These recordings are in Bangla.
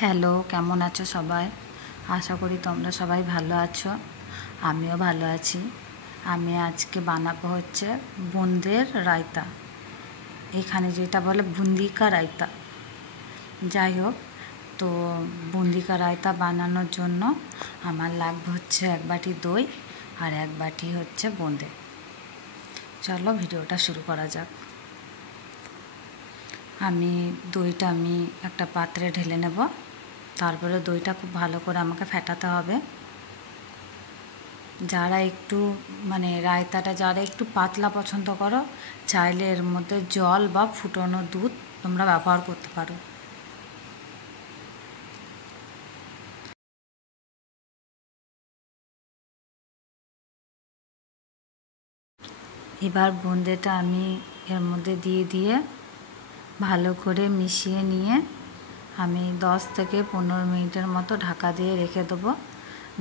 হ্যালো, কেমন আছো সবাই? আশা করি তোমরা সবাই ভালো আছো। আমিও ভালো আছি। আমি আজকে বানাবো হচ্ছে বুন্দের রায়তা, এখানে যেটা বলে বুন্দি কা রায়তা। যাই হোক, তো বুন্দি কা রায়তা বানানোর জন্য আমার লাগবে হচ্ছে 1 বাটি দই আর 1 বাটি হচ্ছে বোঁদে। চলো ভিডিওটা শুরু করা যাক। দইটা আমি একটা পাত্রে ঢেলে নেব। তারপরে দইটা খুব ভালো করে আমাকে ফেটাতে হবে। যারা একটু রায়তাটা যারা একটু পাতলা পছন্দ করো, চাইলে এর মধ্যে জল বা ফুটানো দুধ তোমরা ব্যবহার করতে পারো। এবার বোঁদেটা আমি এর মধ্যে দিয়ে ভালো করে মিশিয়ে নিয়ে আমি 10 থেকে 15 মিনিটের মতো ঢাকা দিয়ে রেখে দেবো,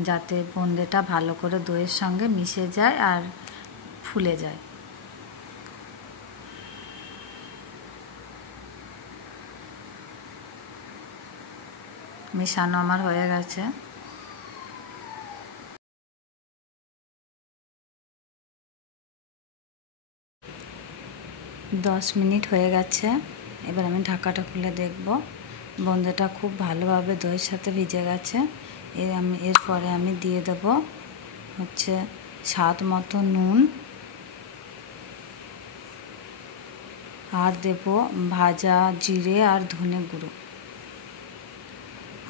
যাতে বোঁদেটা ভালো করে দইয়ের সঙ্গে মিশে যায় আর ফুলে যায়। মেশানো আমার হয়ে গেছে। দশ মিনিট হয়ে গেছে। এবার আমি ঢাকাটা খুলে দেখব। বোঁদেটা খুব ভালোভাবে দইয়ের সাথে ভিজে গেছে। এরপরে আমি দিয়ে দেব হচ্ছে স্বাদ মতো নুন, আর দেব ভাজা জিরে আর ধনে গুঁড়ো।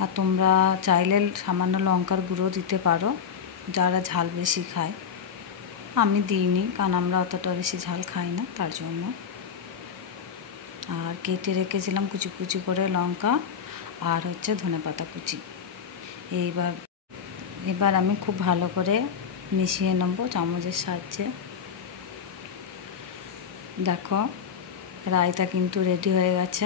আর তোমরা চাইলে সামান্য লঙ্কার গুঁড়ো দিতে পারো, যারা ঝাল বেশি খায়। আমি দিইনি, কারণ আমরা অতটা বেশি ঝাল খাই না, তার জন্য। আর কেটে রেখেছিলাম কুচি কুচি করে লঙ্কা আর হচ্ছে ধনেপাতা কুচি। এবার আমি খুব ভালো করে মিশিয়ে নেব চামচের সাহায্যে। দেখো, রায়তা কিন্তু রেডি হয়ে গেছে।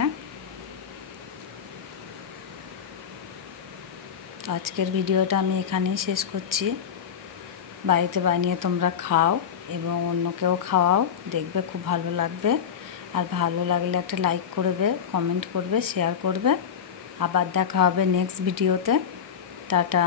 আজকের ভিডিওটা আমি এখানেই শেষ করছি। বাড়িতে বানিয়ে তোমরা খাও এবং অন্যকেও খাওয়াও, দেখবে খুব ভালো লাগবে। আর ভালো লাগলে একটা লাইক করবে, কমেন্ট করবে, শেয়ার করবে। আবার দেখা হবে নেক্সট ভিডিওতে। টাটা।